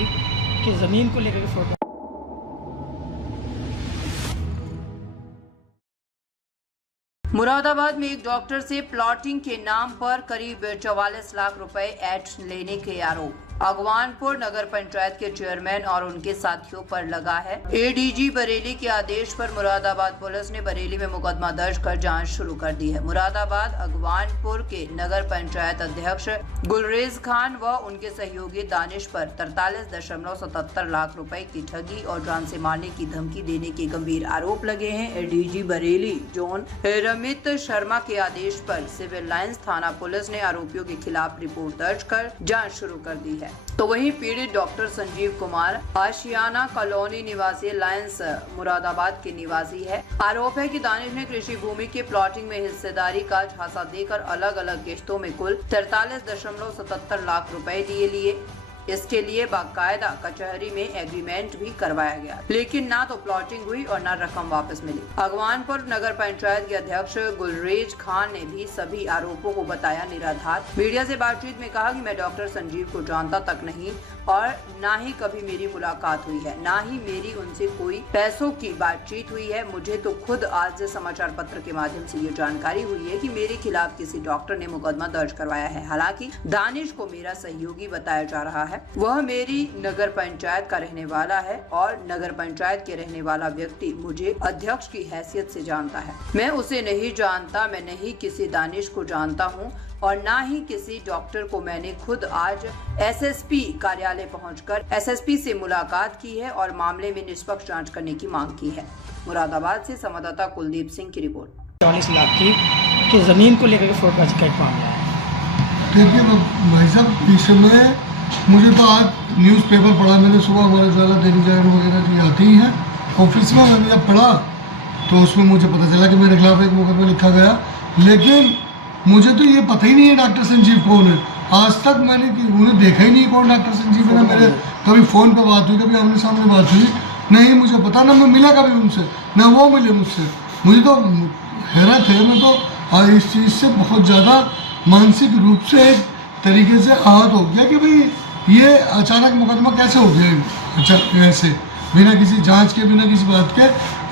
की कि ज़मीन को लेकर के फोटो। मुरादाबाद में एक डॉक्टर से प्लॉटिंग के नाम पर करीब 44 लाख रुपए ऐट लेने के आरोप। अगवानपुर नगर पंचायत के चेयरमैन और उनके साथियों पर लगा है। एडीजी बरेली के आदेश पर मुरादाबाद पुलिस ने बरेली में मुकदमा दर्ज कर जांच शुरू कर दी है। मुरादाबाद अगवानपुर के नगर पंचायत अध्यक्ष गुलरेज खान व उनके सहयोगी दानिश पर 43.77 लाख रुपए की ठगी और जान से मारने की धमकी देने के गंभीर आरोप लगे हैं। एडीजी बरेली जोन रमित शर्मा के आदेश पर सिविल लाइंस थाना पुलिस ने आरोपियों के खिलाफ रिपोर्ट दर्ज कर जांच शुरू कर दी है। तो वहीं पीड़ित डॉक्टर संजीव कुमार आशियाना कॉलोनी निवासी लायंस मुरादाबाद के निवासी है। आरोप है कि दानिश ने कृषि भूमि के प्लॉटिंग में हिस्सेदारी का झांसा देकर अलग अलग किश्तों में कुल 43.77 लाख रुपए लिए। इसके लिए बाकायदा कचहरी में एग्रीमेंट भी करवाया गया, लेकिन ना तो प्लॉटिंग हुई और ना रकम वापस मिली। अगवानपुर नगर पंचायत के अध्यक्ष गुलरेज खान ने भी सभी आरोपों को बताया निराधार। मीडिया से बातचीत में कहा कि मैं डॉक्टर संजीव को जानता तक नहीं और ना ही कभी मेरी मुलाकात हुई है, ना ही मेरी उनसे कोई पैसों की बातचीत हुई है। मुझे तो खुद आज समाचार पत्र के माध्यम से ये जानकारी हुई है कि मेरे खिलाफ किसी डॉक्टर ने मुकदमा दर्ज करवाया है। हालांकि दानिश को मेरा सहयोगी बताया जा रहा है। वह मेरी नगर पंचायत का रहने वाला है और नगर पंचायत के रहने वाला व्यक्ति मुझे अध्यक्ष की हैसियत से जानता है। मैं उसे नहीं जानता, मैं नहीं किसी दानिश को जानता हूँ और ना ही किसी डॉक्टर को। मैंने खुद आज एसएसपी कार्यालय पहुंचकर एसएसपी से मुलाकात की है और मामले में निष्पक्ष जांच करने की मांग की है। मुरादाबाद से संवाददाता कुलदीप सिंह की रिपोर्ट। 44 लाख की ज़मीन को लेकर के फोटो का एक मामला है। देखिए भाई साहब, इस समय मुझे तो आज न्यूज़पेपर पढ़ा मैंने, सुबह हमारे ज़्यादा दैनिक जागरण वगैरह जो आती ही हैं ऑफिस में, मैंने जब पढ़ा तो उसमें मुझे पता चला कि मेरे खिलाफ एक मुकदमा लिखा गया। लेकिन मुझे तो ये पता ही नहीं है डॉक्टर संजीव कौन है। आज तक मैंने उन्हें देखा ही नहीं कौन डॉक्टर संजीव है। ना मेरे कभी फ़ोन पर बात हुई, कभी आमने सामने बात हुई, नहीं मुझे पता, ना मैं मिला कभी उनसे, ना वो मिले मुझसे। मुझे तो हैरत है, मैं तो इस चीज़ से बहुत ज़्यादा मानसिक रूप से एक तरीके से आहत हो गया कि भाई ये अचानक मुकदमा कैसे हो गया। अच्छा, ऐसे बिना किसी जांच के, बिना किसी बात के।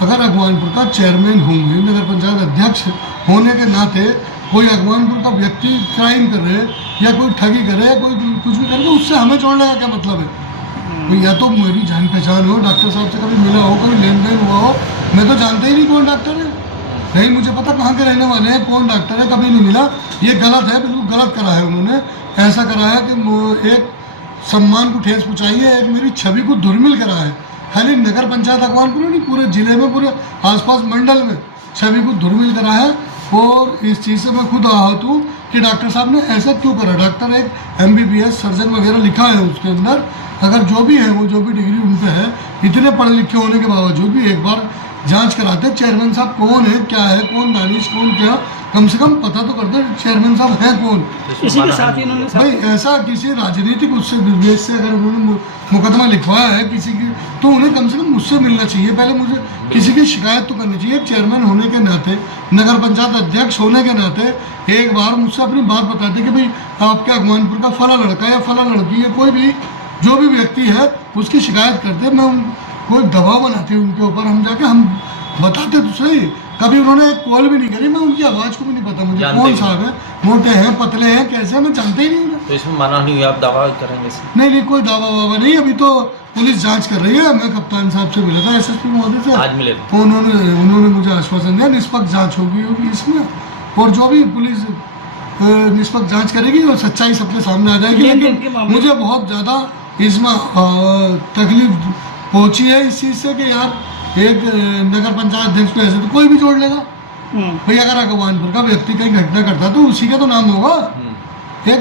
अगर अगवानपुर का चेयरमैन होंगे, नगर पंचायत अध्यक्ष होने के नाते कोई अगवानपुर का व्यक्ति क्राइम कर रहे या कोई ठगी कर रहे, कोई कुछ भी कर रहे, उससे हमें जोड़ने का क्या मतलब है। या तो मेरी जान पहचान हो, डॉक्टर साहब से कभी मिला हो, कभी लेन देन हुआ हो, मैं तो जानता ही नहीं कौन डॉक्टर है। नहीं मुझे पता कहाँ के रहने वाले हैं, कौन डॉक्टर है, कभी नहीं मिला। ये गलत है, बिल्कुल गलत करा है उन्होंने। ऐसा करा है कि एक सम्मान को ठेस पहुँचाई है, एक मेरी छवि को धूमिल करा है। खाली नगर पंचायत अगवानपुर नहीं, पूरे जिले में, पूरे आसपास मंडल में छवि को धूमिल करा है। और इस चीज़ से मैं खुद आहत हूँ कि डॉक्टर साहब ने ऐसा क्यों करा। डॉक्टर एक MBBS सर्जन वगैरह लिखा है उसके अंदर, अगर जो भी है वो, जो भी डिग्री उन पर है, इतने पढ़े लिखे होने के बावजूद भी एक बार जांच कराते चेयरमैन साहब कौन है, क्या है, कौन दानिश, कौन क्या, कम से कम पता तो करते चेयरमैन साहब हैं कौन। इसी के साथ ही उन्होंने भाई ऐसा किसी राजनीतिक उससे निर्देश से अगर उन्होंने मुकदमा लिखवाया है किसी की, तो उन्हें कम से कम मुझसे मिलना चाहिए। पहले मुझे किसी की शिकायत तो करनी चाहिए। चेयरमैन होने के नाते, नगर पंचायत अध्यक्ष होने के नाते एक बार मुझसे अपनी बात बताते कि भाई आपके अगवानपुर का फला लड़का या फला लड़की या कोई भी जो भी व्यक्ति है उसकी शिकायत करते, मैं कोई दबाव बनाती हूँ उनके ऊपर, हम जाके हम बताते तो सही। कभी उन्होंने एक कॉल भी नहीं करी, मैं उनकी आवाज़ को भी नहीं पता मुझे कौन साहब है, मोटे हैं, पतले हैं, कैसे, मैं जानते ही नहीं। तो इसमें माना नहीं, आप दावा करेंगे? नहीं, कोई दावा वावा नहीं। अभी तो पुलिस जांच कर रही है। मैं कप्तान साहब से मिला था, SSP महोदय से, आज मिले, उन्होंने मुझे आश्वासन दिया निष्पक्ष जाँच होगी इसमें, और जो भी पुलिस निष्पक्ष जाँच करेगी और सच्चाई सबके सामने आ जाएगी। लेकिन मुझे बहुत ज़्यादा इसमें तकलीफ पहुंची है इस चीज़ से कि यार एक नगर पंचायत अध्यक्ष को ऐसे तो कोई भी जोड़ लेगा। भाई अगर अगवानपुर का व्यक्ति कहीं घटना करता तो उसी का तो नाम होगा। एक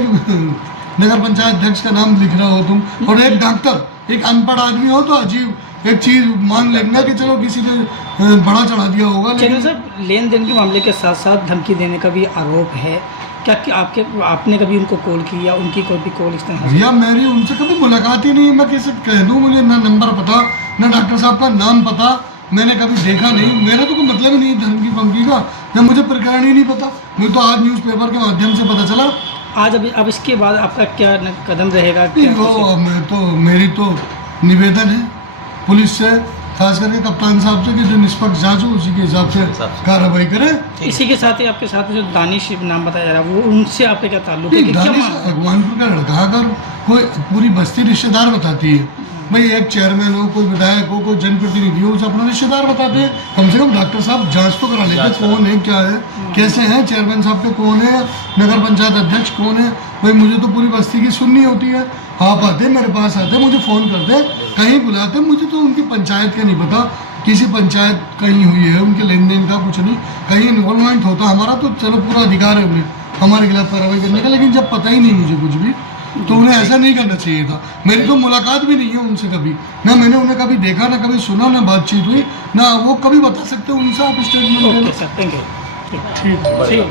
नगर पंचायत अध्यक्ष का नाम लिख रहा हो तुम, और एक डॉक्टर, एक अनपढ़ आदमी हो तो अजीब एक चीज़ मान लेना कि चलो किसी ने बड़ा चढ़ा दिया होगा। लेकिन सर, लेन देन के मामले के साथ साथ धमकी देने का भी आरोप है। क्या कि आपने कभी उनको कॉल किया, उनकी कोई भी कॉल इस तरह? भैया मेरी उनसे कभी मुलाकात ही नहीं। मैं किसी कह दूँ, मुझे ना नंबर पता, ना डॉक्टर साहब का नाम पता, मैंने कभी देखा नहीं। मेरा तो कोई मतलब ही नहीं धमकी फमकी का, ना मुझे प्रकरण ही नहीं पता। मुझे तो आज न्यूज़पेपर के माध्यम से पता चला आज अभी अब इसके बाद आपका क्या कदम रहेगा? नहीं, क्या वो मैं तो मेरी तो निवेदन है पुलिस से, खास करके कप्तान साहब से, कि जो निष्पक्ष जांच हो उसी के हिसाब से कार्रवाई करे। इसी के साथ ही आपके साथ में जो दानिश नाम बताया जा रहा है, वो उनसे आपका क्या ताल्लुक है? नहीं, कि क्या दानिश भगवानपुर का लड़का, अगर कोई पूरी बस्ती रिश्तेदार बताती है, भाई एक चेयरमैन हो, कोई विधायक हो, कोई जनप्रतिनिधि हो, उसे अपना रिश्तेदार बताते हैं, कम से कम डॉक्टर साहब जांच तो करा लेते कौन है, क्या है, कैसे हैं चेयरमैन साहब के, कौन है नगर पंचायत अध्यक्ष कौन है। भाई मुझे तो पूरी बस्ती की सुननी होती है, आप आते मेरे पास आते, मुझे फ़ोन करते, कहीं बुलाते, मुझे तो उनकी पंचायत का नहीं पता, किसी पंचायत कहीं हुई है, उनके लेन देन का कुछ नहीं, कहीं इन्वॉल्वमेंट होता, हमारा तो चलो पूरा अधिकार है उन्हें हमारे खिलाफ कार्रवाई करने का, लेकिन जब पता ही नहीं मुझे कुछ भी, तो उन्हें ऐसा नहीं करना चाहिए था। मेरी तो मुलाकात भी नहीं है उनसे कभी, ना मैंने उन्हें कभी देखा, ना कभी सुना, ना बातचीत हुई, ना वो कभी बता सकते उनसे आप स्टेटमेंट ओके देना। Sir, thank you. ठीक।